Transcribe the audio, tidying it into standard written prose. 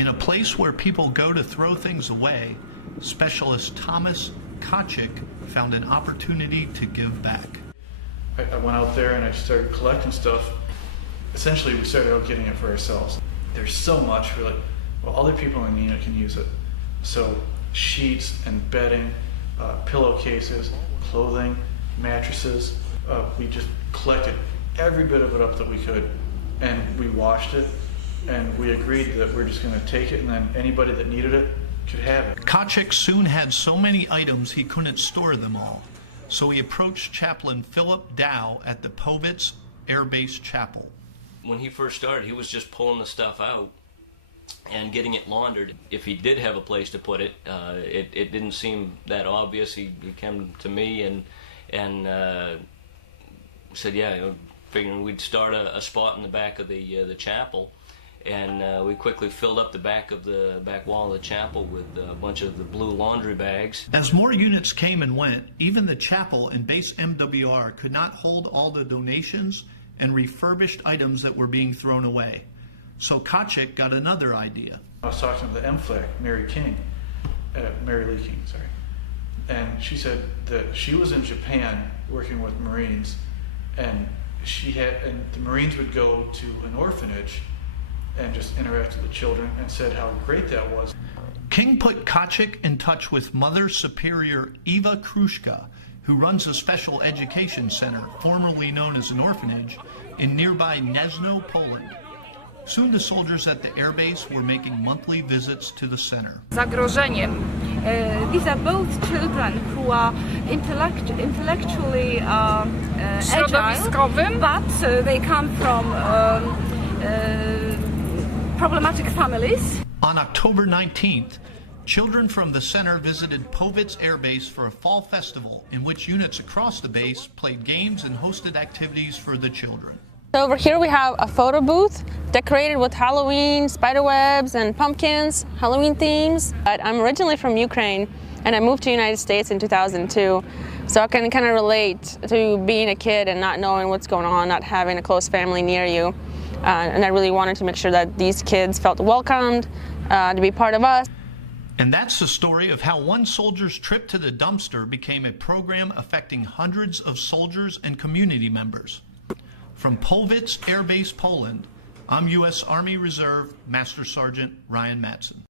In a place where people go to throw things away, Specialist Thomas Tkaczyk found an opportunity to give back. I went out there and I started collecting stuff. Essentially, we started out getting it for ourselves. There's so much, we're like, well, other people in the unit can use it. So sheets and bedding, pillowcases, clothing, mattresses. We just collected every bit of it up that we could, and we washed it, and we agreed that we're just going to take it, and then anybody that needed it could have it. Tkaczyk soon had so many items he couldn't store them all, so he approached Chaplain Philip Dow at the Powidz Air Base Chapel. When he first started, he was just pulling the stuff out and getting it laundered. If he did have a place to put it, it didn't seem that obvious. He came to me and said, yeah, figuring we'd start a spot in the back of the chapel, and we quickly filled up the back wall of the chapel with a bunch of the blue laundry bags. As more units came and went, even the chapel and base MWR could not hold all the donations and refurbished items that were being thrown away. So Tkaczyk got another idea. I was talking to the MFLAG, Mary Lee King, sorry, and she said that she was in Japan working with Marines, and the Marines would go to an orphanage and just interact with the children, and said how great that was. King put Tkaczyk in touch with Mother Superior Eva Kruszka, who runs a special education center, formerly known as an orphanage, in nearby Gniezno, Poland. Soon the soldiers at the airbase were making monthly visits to the center. Zagrożeniem. These are both children who are intellectually agile, but they come from problematic families. On October 19th, children from the center visited Powidz Air Base for a fall festival in which units across the base played games and hosted activities for the children. So over here we have a photo booth decorated with Halloween, spiderwebs and pumpkins, Halloween themes. But I'm originally from Ukraine and I moved to the United States in 2002. So I can kind of relate to being a kid and not knowing what's going on, not having a close family near you. And I really wanted to make sure that these kids felt welcomed to be part of us. And that's the story of how one soldier's trip to the dumpster became a program affecting hundreds of soldiers and community members. From Powidz Air Base, Poland, I'm U.S. Army Reserve Master Sergeant Ryan Matson.